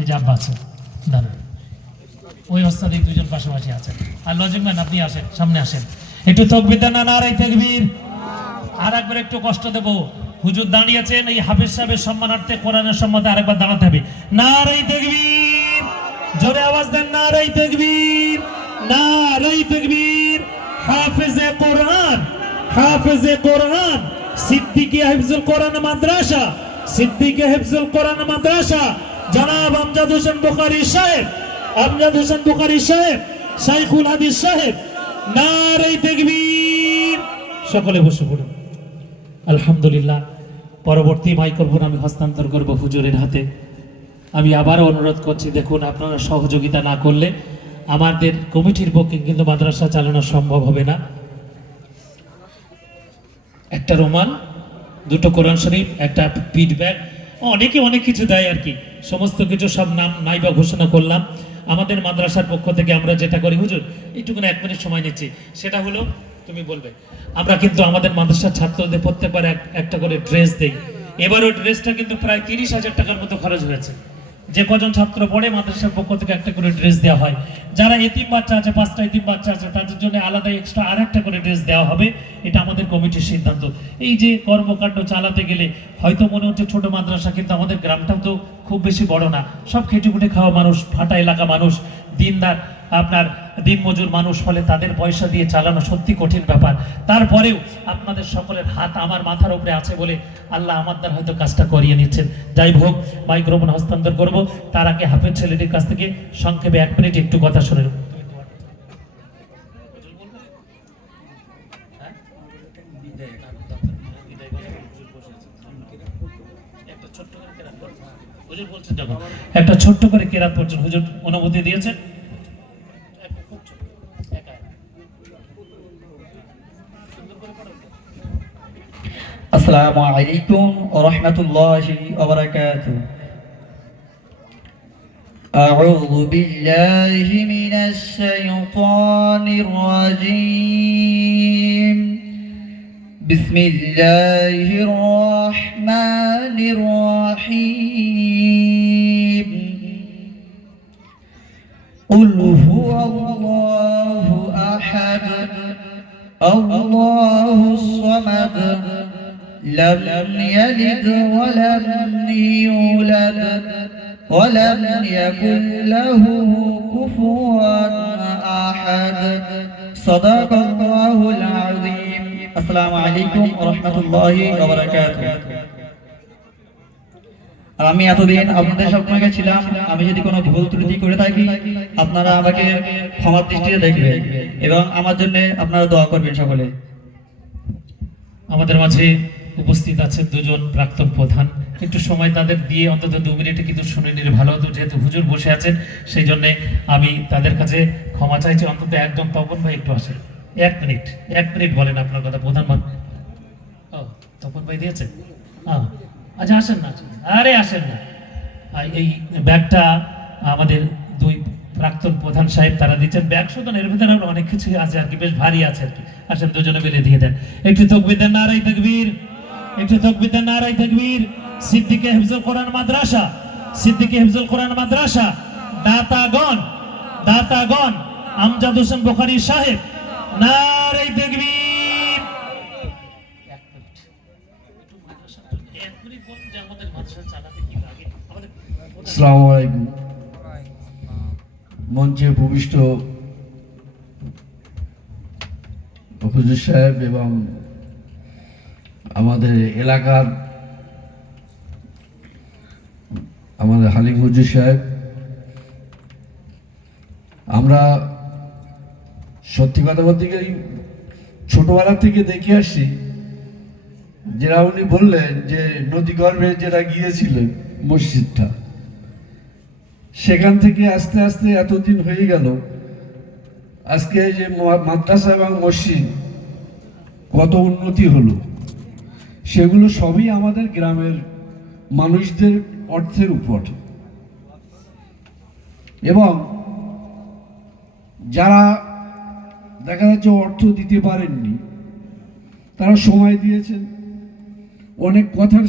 এই যে আব্বা আছে দাঁড়ান, ওই ওস্তাদিক দুজন পাশাপাশি আছেন। আর লজিক ম্যান আপনি আসেন, সামনে আসেন, একটু তাকবীর দেন না, নারে তাকবীর। আর একবার একটু কষ্ট দেব, হুজুর দাঁড়িয়েছেন, এই হাফেজ সাহেবের সম্মানার্থে, কোরআনের সম্মানে আরেকবার দাঁড়াতে হবে। নারে তাকবীর, জোরে আওয়াজ দেন, নারে তাকবীর, নারে তাকবীর। হাফেজে কোরআন, হাফেজে কোরআন, সিদ্দিকী হিফজুল কোরআন মাদ্রাসা, সিদ্দিকী হিফজুল কোরআন মাদ্রাসা জনাব আমজাদ হোসেন বুখারী সাহেব, আমজাদ হোসেন বুখারী সাহেব, শাইখুল হাদিস সাহেব, নারে তাকবীর। সকলে বসে পড়ুন। আলহামদুলিল্লাহ। পরবর্তী মাইক্রোফোন আমি হস্তান্তর করব হুজুরের হাতে। আমি আবারও অনুরোধ করছি, দেখুন আপনারা সহযোগিতা না করলে আমাদের কমিটির পক্ষে কিন্তু মাদ্রাসা চালানো সম্ভব হবে না। একটা রুমাল, দুটো কোরআন শরীফ, একটা পিট ব্যাগ, অনেকে অনেক কিছু দেয় আর কি, সমস্ত কিছু সব নাম নাইবা ঘোষণা করলাম। আমাদের মাদ্রাসার পক্ষ থেকে আমরা যেটা করি, হুজুর এইটুকুনি 1 মিনিট সময় নিচ্ছি, সেটা হলো তুমি বলবে, আমরা কিন্তু আমাদের মাদ্রাসার ছাত্রদের প্রত্যেকবার একটা করে ড্রেস দেই। এবার ওই ড্রেসটা কিন্তু প্রায় 30,000 টাকার মতো খরচ হয়েছে। যে কজন ছাত্র পড়ে মাদ্রাসার পক্ষ থেকে একটা করে ড্রেস দেওয়া হয়। যারা এতিম বাচ্চা আছে, 5টা এতিম বাচ্চা আছে, তাদের জন্য আলাদা এক্সট্রা আর একটা করে ড্রেস দেওয়া হবে। এটা আমাদের কমিটির সিদ্ধান্ত। এই যে কর্মকাণ্ড চালাতে গেলে হয়তো মনে হচ্ছে ছোট মাদ্রাসা, কিন্তু আমাদের গ্রামটাও তো খুব বেশি বড় না, সব খেটে খুটে খাওয়া মানুষ, ফাটা এলাকা মানুষ, দিনদার আপনার দিনমজুর মানুষ, ফলে তাদের পয়সা দিয়ে চালানো সত্যি কঠিন ব্যাপার। তারপরেও আপনাদের সকলের হাত আমার মাথার উপরে আছে বলে আল্লাহ আমার দ্বারা হয়তো কাজটা করিয়ে নিচ্ছেন। যাই হোক, মাইক্রোফোন হস্তান্তর করব, তার আগে হাফেজ ছেলেটির কাছ থেকে সংক্ষেপে 1 মিনিট একটু কথা শুনে নেব। একটা ছোট্ট করে কেরাত পড়ছেন, হুজুর অনুমতি দিয়েছেন। আসসালামু আলাইকুম ওয়া রাহমাতুল্লাহি ওয়া বারাকাতুহু। আউযু বিল্লাহি মিনাশ শাইতানির রাজীম। বিসমিল্লাহির রাহমানির রাহিম। কুল হুয়াল্লাহু আহাদ, আল্লাহুস সামাদ, لم يلد ولم يولد ولم يكن له كفوا أحد صدق الله العظيم السلام عليكم ورحمة الله وبركاته আমি এতদিন আপনাদের সঙ্গে ছিলাম, আমি যদি কোনো ভুল ত্রুটি করে থাকি আপনারা আমাকে ক্ষমার দৃষ্টিতে দেখবেন এবং আমার জন্য আপনারা দোয়া করবেন সকলে। আমাদের মাঝে উপস্থিত আছেন দুজন প্রাক্তন প্রধান, একটু সময় তাদের দিয়ে অন্তত 2 মিনিটে কিন্তু শুনে নিলে ভালো হতো, যেহেতু হুজুর বসে আছেন সেই জন্যে আমি তাদের কাছে ক্ষমা চাইছি। অন্তত একজন তপন ভাই একটু আসেন, 1 মিনিট, 1 মিনিট বলেন আপনার কথা। প্রধান ও তপন ভাই দিয়েছেন, আচ্ছা আসেন না, আরে আসেন না। এই ব্যাগটা আমাদের 2 প্রাক্তন প্রধান সাহেব তারা দিচ্ছেন। ব্যাগ শুধু এর ভিতরে আমরা অনেক কিছু আছে আর কি, বেশ ভারী আছে আর কি। আসেন দুজনে মিলে দিয়ে দেন। একটু তাকবীর দেন, নারে তাকবীর, একটু তাকবীর দেন, নারে তাকবীর। সিদ্দিকী হিফজুল কোরআন মাদ্রাসা, সিদ্দিকী হিফজুল কোরআন মাদ্রাসা দাতাগণ, দাতাগণ আমজাদ হোসেন বুখারী সাহেব, নারে তাকবীর। আসসালামু আলাইকুম। মঞ্চে উপবিষ্ট হুজুর সাহেব এবং আমাদের এলাকার আমাদের হালিম হুজুর সাহেব, আমরা সত্যি কথা বলতে গেলে ছোটবেলা থেকে দেখে আসছি, যেটা উনি বললেন যে নদী গর্ভে যেটা গিয়েছিলেন মসজিদটা, সেখান থেকে আস্তে আস্তে এতদিন হয়ে গেল, আজকে যে মাদ্রাসা এবং মসজিদ কত উন্নতি হলো, সেগুলো সবই আমাদের গ্রামের মানুষদের অর্থের উপর। এবং যারা দেখা যাচ্ছে অর্থ দিতে পারেননি, তারা সময় দিয়েছেন, অনেক কথার